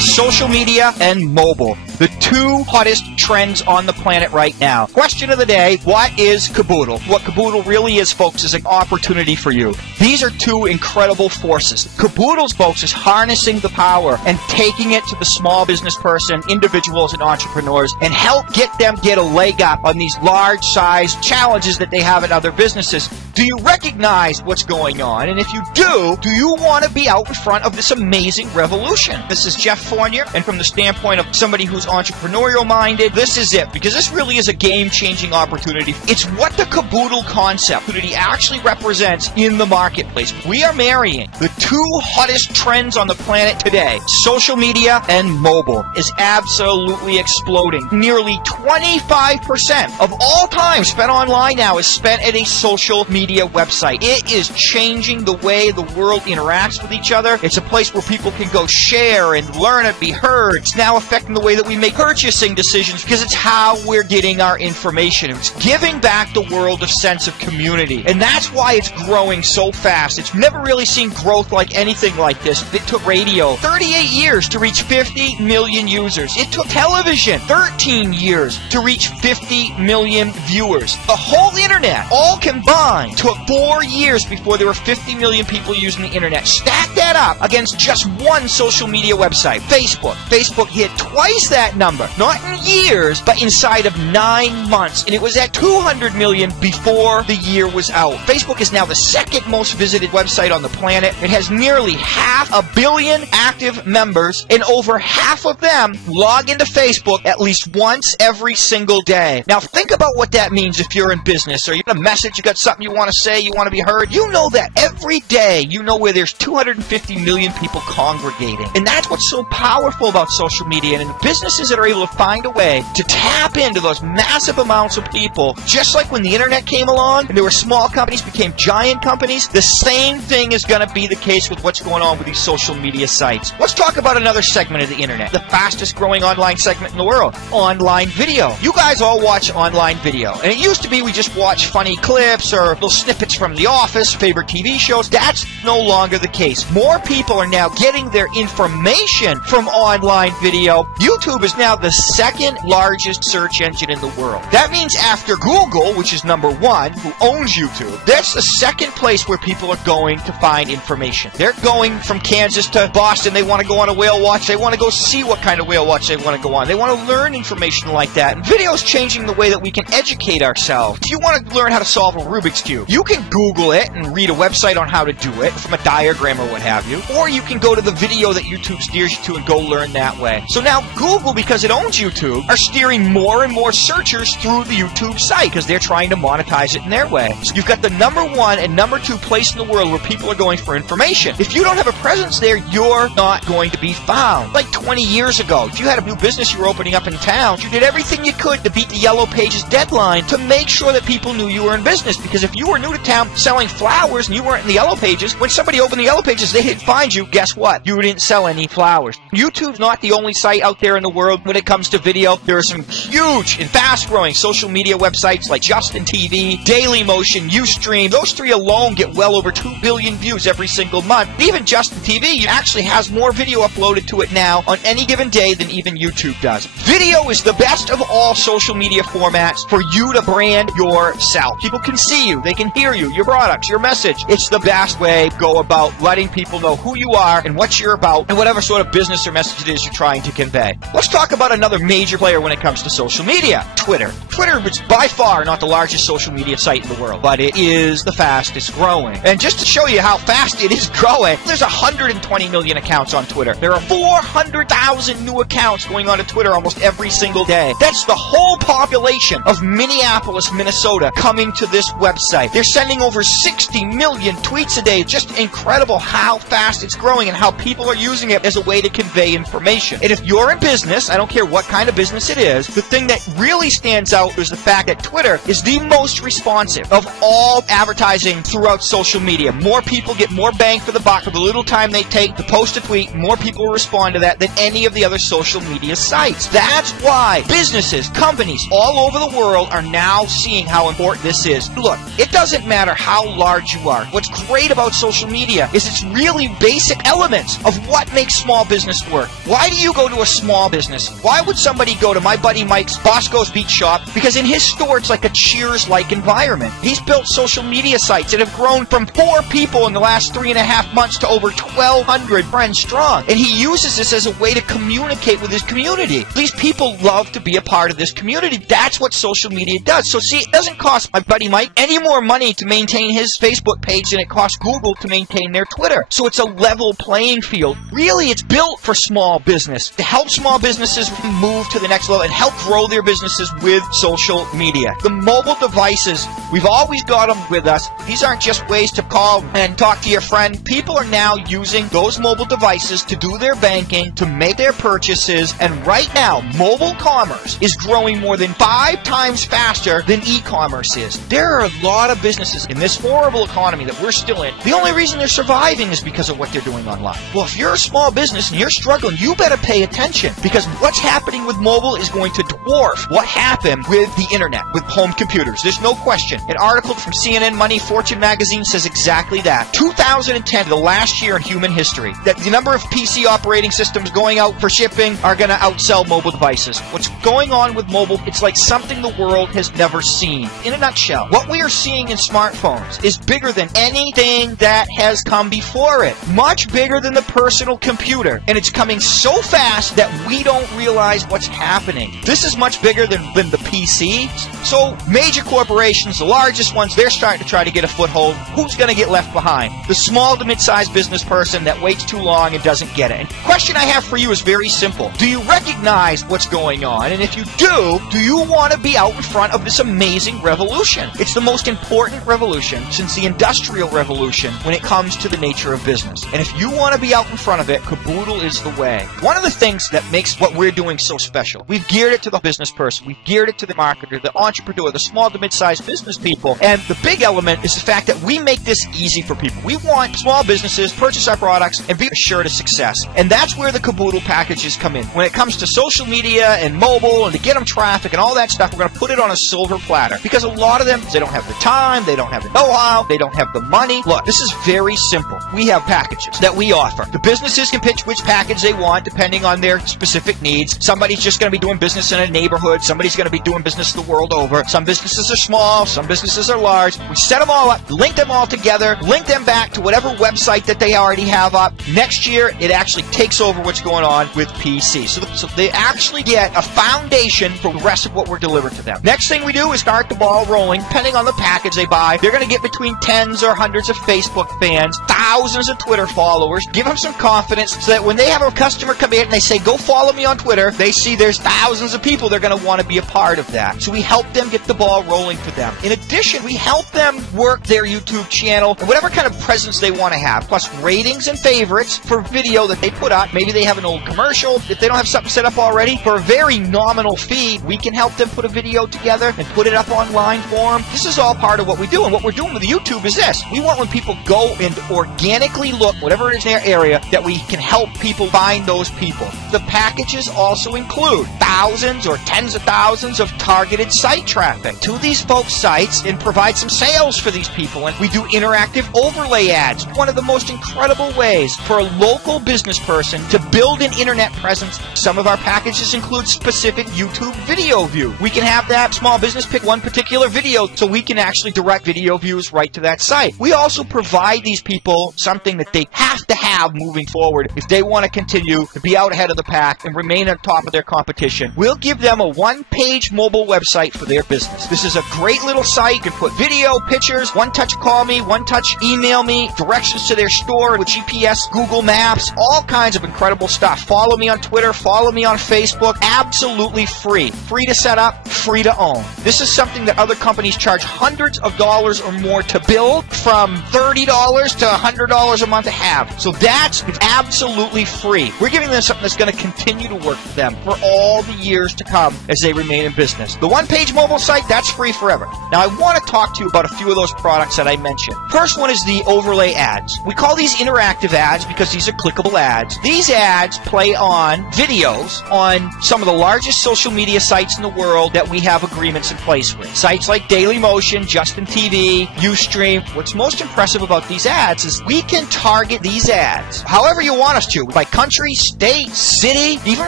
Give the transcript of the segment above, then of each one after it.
Social media and mobile, the two hottest trends on the planet right now. Question of the day, what is Caboodle? What Caboodle really is, folks, is an opportunity for you. These are two incredible forces. Caboodles, folks, is harnessing the power and taking it to the small business person, individuals, and entrepreneurs, and help get them get a leg up on these large-size challenges that they have in other businesses. Do you recognize what's going on? And if you do you want to be out in front of this amazing revolution? This is Jeff Fournier, and from the standpoint of somebody who's entrepreneurial minded, this is it, because this really is a game-changing opportunity. It's what the Caboodle concept actually represents in the marketplace. We are marrying the two hottest trends on the planet today. Social media and mobile is absolutely exploding. Nearly 25% of all time spent online now is spent at a social media website. It is changing the way the world interacts with each other. It's a place where people can go share and learn and be heard. It's now affecting the way that we make purchasing decisions because it's how we're getting our information. It's giving back the world a sense of community. And that's why it's growing so fast. It's never really seen growth like anything like this. It took radio 38 years to reach 50 million users. It took television 13 years to reach 50 million viewers. The whole internet, all combined, took 4 years before there were 50 million people using the internet. Stack that up against just one social media website, Facebook. Facebook hit twice that number, not in years, but inside of 9 months. And it was at 200 million before the year was out. Facebook is now the second most visited website on the planet. It has nearly 500 million active members, and over half of them log into Facebook at least once every single day. Now think about what that means if you're in business, or you got a message, you got something you want to say, you want to be heard. You know that every day, you know where there's 250 million people congregating. And that's what's so powerful about social media, and businesses that are able to find a way to tap into those massive amounts of people, just like when the internet came along and there were small companies became giant companies, the same thing is going to be the case with what's going on with these social media sites. Let's talk about another segment of the internet, the fastest growing online segment in the world, online video. You guys all watch online video, and it used to be we just watch funny clips or little snippets from The Office, favorite TV shows. That's no longer the case. More people are now getting their information from online video. YouTube is now the second largest search engine in the world. That means after Google, which is number one, who owns YouTube, that's the second place where people are going to find information. They're going from Kansas to Boston. They want to go on a whale watch. They want to go see what kind of whale watch they want to go on. They want to learn information like that. And video is changing the way that we can educate ourselves. If you want to learn how to solve a Rubik's Cube, you can Google it and read a website on how to do it from a diagram or what have you. Or you can go to the video that YouTube steers you to and go learn that way. So now Google, because it owns YouTube, are steering more and more searchers through the YouTube site because they're trying to monetize it in their way. So you've got the number one and number two place in the world where people are going for information. If you don't have a presence there, you're not going to be found. Like 20 years ago, if you had a new business you were opening up in town, you did everything you could to beat the Yellow Pages deadline to make sure that people knew you were in business. Because if you were new to town selling flowers and you weren't in the Yellow Pages, when somebody opened the Yellow Pages, they didn't find you. Guess what? You didn't sell any flowers. YouTube's not the only site out there in the world when it comes to video. There are some huge and fast-growing social media websites like Justin TV, Dailymotion, Ustream. Those three alone get well over 2 billion views every single month. Even Justin TV actually has more video uploaded to it now on any given day than even YouTube does. Video is the best of all social media formats for you to brand yourself. People can see you, they can hear you, your products, your message. It's the best way to go about letting people know who you are and what you're about and whatever sort of business or message it is you're trying to convey. Let's talk about another major player when it comes to social media, Twitter. Twitter is by far not the largest social media site in the world, but it is the fastest growing. And just to show you how fast it is growing, there's 120 million accounts on Twitter. There are 400,000 new accounts going on to Twitter almost every single day. That's the whole population of Minneapolis, Minnesota coming to this website. They're sending over 60 million tweets a day. Just incredible how fast it's growing and how people are using it as a way to convey information. And if you're in business, business, I don't care what kind of business it is, the thing that really stands out is the fact that Twitter is the most responsive of all advertising throughout social media. More people get more bang for the buck for the little time they take to post a tweet. More people respond to that than any of the other social media sites. That's why businesses, companies all over the world are now seeing how important this is. Look, it doesn't matter how large you are. What's great about social media is it's really basic elements of what makes small business work. Why do you go to a small business? Why would somebody go to my buddy Mike's Bosco's Beach Shop? Because in his store, it's like a Cheers-like environment. He's built social media sites that have grown from 4 people in the last 3.5 months to over 1,200 friends strong. And he uses this as a way to communicate with his community. These people love to be a part of this community. That's what social media does. So see, it doesn't cost my buddy Mike any more money to maintain his Facebook page than it costs Google to maintain their Twitter. So it's a level playing field. Really, it's built for small business, to help small businesses move to the next level and help grow their businesses with social media. The mobile devices, we've always got them with us. These aren't just ways to call and talk to your friend. People are now using those mobile devices to do their banking, to make their purchases, and right now, mobile commerce is growing more than 5 times faster than e-commerce is. There are a lot of businesses in this horrible economy that we're still in. The only reason they're surviving is because of what they're doing online. Well, if you're a small business and you're struggling, you better pay attention, because what's happening with mobile is going to dwarf what happened with the internet, with home computers. There's no question. An article from CNN Money, Fortune magazine says exactly that. 2010, the last year in human history, that the number of PC operating systems going out for shipping are going to outsell mobile devices. What's going on with mobile, it's like something the world has never seen. In a nutshell, what we are seeing in smartphones is bigger than anything that has come before it. Much bigger than the personal computer. And it's coming so fast that we don't realize what's happening. This is much bigger than the PC. So major corporations, the largest ones, they're starting to try to get a foothold. Who's going to get left behind? The small to mid-sized business person that waits too long and doesn't get it. And the question I have for you is very simple. Do you recognize what's going on? And if you do you want to be out in front of this amazing revolution? It's the most important revolution since the Industrial Revolution when it comes to the nature of business. And if you want to be out in front of it, Caboodle is the way. One of the things that makes what we're doing so special, we've geared it to the business person, we've geared it to the marketer, the entrepreneur, the small to mid-sized business people, and the big element is the fact that we make this easy for people. We want small businesses to purchase our products and be assured of success. And that's where the Caboodle packages come in. When it comes to social media and mobile and to get them traffic and all that stuff, we're going to put it on a silver platter. Because a lot of them, they don't have the time, they don't have the know-how, they don't have the money. Look, this is very simple. We have packages that we offer. The businesses can pitch which package they want depending on their specific needs. Somebody's just going to be doing business in a neighborhood. Somebody's going to be doing business the world over. Some businesses are small. Some businesses are large. We set them all up, link them all together, link them back to whatever website that they already have up. Next year, it actually takes over what's going on with PC. So they actually get a foundation for the rest of what we're delivering to them. Next thing we do is start the ball rolling. Depending on the package they buy, they're going to get between tens or hundreds of Facebook fans, thousands of Twitter followers, give them some confidence so that when they have a customer come in and they say, go follow me on Twitter, they see there's thousands of people. They're going to want to be a part of that. So we help them get the ball rolling for them. In addition, we help them work their YouTube channel and whatever kind of presence they want to have, plus ratings and favorites for video that they put up. Maybe they have an old commercial. If they don't have something set up already, for a very nominal fee, we can help them put a video together and put it up online for them. This is all part of what we do. And what we're doing with YouTube is this. We want when people go and organically look, whatever it is in their area, that we can help people find those people. The packages also include thousands or tens of thousands of targeted site traffic to these folks' sites and provide some sales for these people. And we do interactive overlay ads. One of the most incredible ways for a local business person to build an internet presence. Some of our packages include specific YouTube video view. We can have that small business pick one particular video so we can actually direct video views right to that site. We also provide these people something that they have to have moving forward if they want to continue to be out ahead of the pack and remain on top of their competition. We'll give them a one-page mobile website for their business. This is a great little site. You can put video, pictures, one-touch call me, one-touch email me, directions to their store with GPS, Google Maps, all kinds of incredible stuff. Follow me on Twitter, follow me on Facebook. Absolutely free. Free to set up, free to own. This is something that other companies charge hundreds of dollars or more to build, from $30 to $100 a month to have. So That's absolutely free. We're giving them something that's going to continue to work for them for all the years to come as they remain in business. The one-page mobile site, that's free forever. Now, I want to talk to you about a few of those products that I mentioned. First one is the overlay ads. We call these interactive ads because these are clickable ads. These ads play on videos on some of the largest social media sites in the world that we have agreements in place with. Sites like Dailymotion, Justin TV, Ustream. What's most impressive about these ads is we can target these ads however you want us to, by country, state, city, even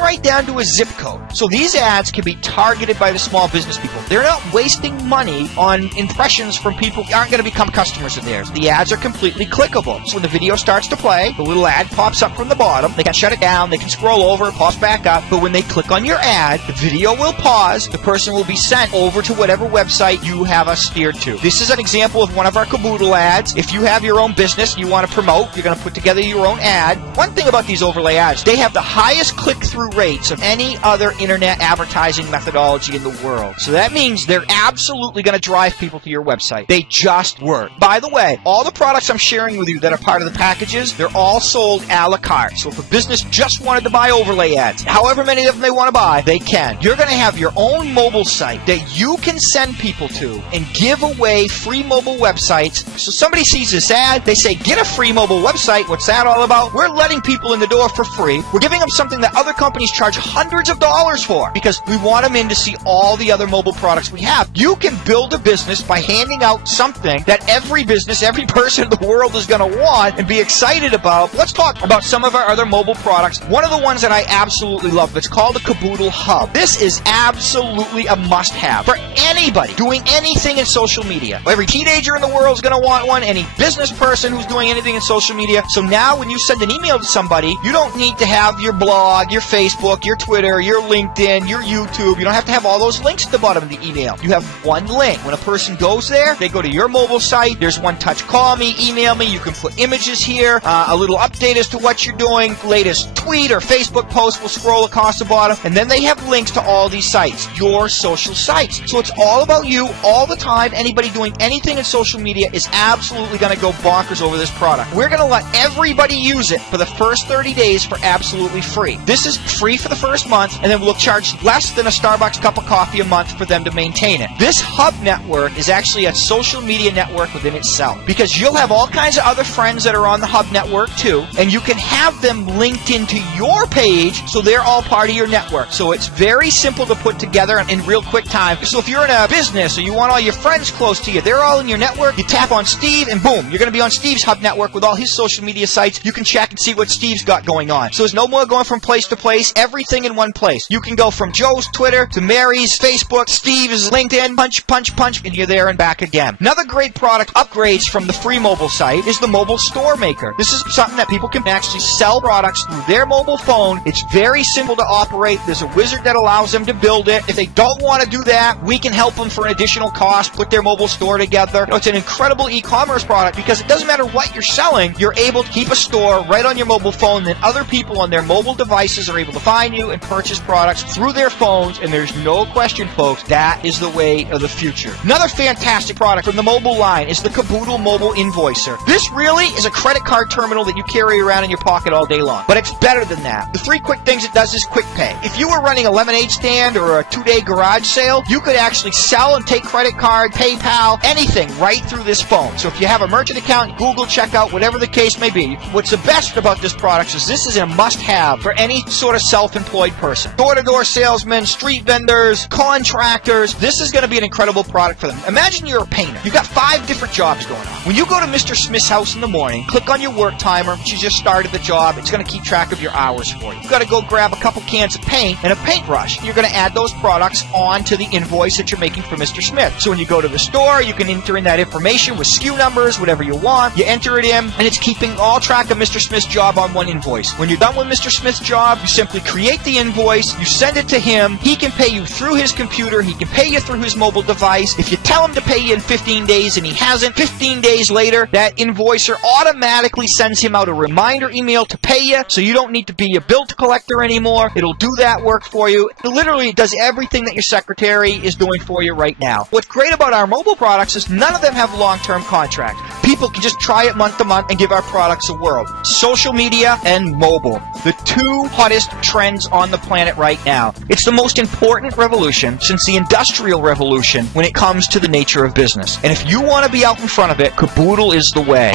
right down to a zip code. So these ads can be targeted by the small business people. They're not wasting money on impressions from people who aren't going to become customers of theirs. The ads are completely clickable. So when the video starts to play, the little ad pops up from the bottom. They can shut it down, they can scroll over, it pops back up. But when they click on your ad, the video will pause, the person will be sent over to whatever website you have us steered to. This is an example of one of our CABOODLE ads. If you have your own business you want to promote, you're going to put together your own ad. One thing about these overlay ads, they have the highest click-through rates of any other internet advertising methodology in the world. So that means they're absolutely going to drive people to your website. They just work. By the way, all the products I'm sharing with you that are part of the packages, they're all sold a la carte. So if a business just wanted to buy overlay ads, however many of them they want to buy, they can. You're going to have your own mobile site that you can send people to and give away free mobile websites. So somebody sees this ad, they say, get a free mobile website. What's that all about? We're letting people in the door for free. We're giving them something that other companies charge hundreds of dollars for because we want them in to see all the other mobile products we have. You can build a business by handing out something that every business, every person in the world is going to want and be excited about. Let's talk about some of our other mobile products. One of the ones that I absolutely love, it's called the CABOODLE Hub. This is absolutely a must-have for anybody doing anything in social media. Every teenager in the world is going to want one, any business person who's doing anything in social media. So now when you send an email to somebody, you don't need to have your blog, your Facebook, your Twitter, your LinkedIn, your YouTube. You don't have to have all those links at the bottom of the email. You have one link. When a person goes there, they go to your mobile site. There's one touch. Call me, email me. You can put images here, a little update as to what you're doing. Latest tweet or Facebook post will scroll across the bottom. And then they have links to all these sites, your social sites. So it's all about you all the time. Anybody doing anything in social media is absolutely going to go bonkers over this product. We're going to let everybody use it for the first 30 days for absolutely free. This is free for the first month, and then we'll charge less than a Starbucks cup of coffee a month for them to maintain it. This hub network is actually a social media network within itself because you'll have all kinds of other friends that are on the hub network too, and you can have them linked into your page so they're all part of your network. So it's very simple to put together in real quick time. So if you're in a business or you want all your friends close to you, they're all in your network, you tap on Steve and boom, you're going to be on Steve's hub network with all his social media sites. You can check and see what Steve's got going on. So there's no more going from place to place, everything in one place. You can go from Joe's Twitter to Mary's Facebook, Steve's LinkedIn, punch, and you're there and back again. Another great product upgrades from the free mobile site is the mobile store maker. This is something that people can actually sell products through their mobile phone. It's very simple to operate. There's a wizard that allows them to build it. If they don't want to do that, we can help them for an additional cost, put their mobile store together. It's an incredible e-commerce product because it doesn't matter what you're selling, you're able to keep a store right on your mobile phone, and then other people on their mobile devices are able to find you and purchase products through their phones, and there's no question, folks, that is the way of the future. Another fantastic product from the mobile line is the CABOODLE Mobile Invoicer. This really is a credit card terminal that you carry around in your pocket all day long, but it's better than that. The three quick things it does is quick pay. If you were running a lemonade stand or a 2-day garage sale, you could actually sell and take credit card, PayPal, anything right through this phone. So if you have a merchant account, Google checkout, whatever the case may be, what's the best about this product is this is a must-have for any sort of self-employed person. Door-to-door salesmen, street vendors, contractors, this is going to be an incredible product for them. Imagine you're a painter. You've got 5 different jobs going on. When you go to Mr. Smith's house in the morning, click on your work timer, you just started the job, it's going to keep track of your hours for you. You've got to go grab a couple cans of paint and a paintbrush. You're going to add those products onto the invoice that you're making for Mr. Smith. So when you go to the store, you can enter in that information with SKU numbers, whatever you want. You enter it in, and it's keeping all track of Mr. Smith's job on one invoice. When you're done with Mr. Smith's job, you simply create the invoice, you send it to him, he can pay you through his computer, he can pay you through his mobile device. If you tell him to pay you in 15 days and he hasn't, 15 days later, that invoicer automatically sends him out a reminder email to pay you, so you don't need to be a bill collector anymore. It'll do that work for you. It literally does everything that your secretary is doing for you right now. What's great about our mobile products is none of them have long-term contracts. People can just try it month to month and give our products away. world. Social media and mobile. The two hottest trends on the planet right now. It's the most important revolution since the Industrial Revolution when it comes to the nature of business. And if you want to be out in front of it, Caboodle is the way.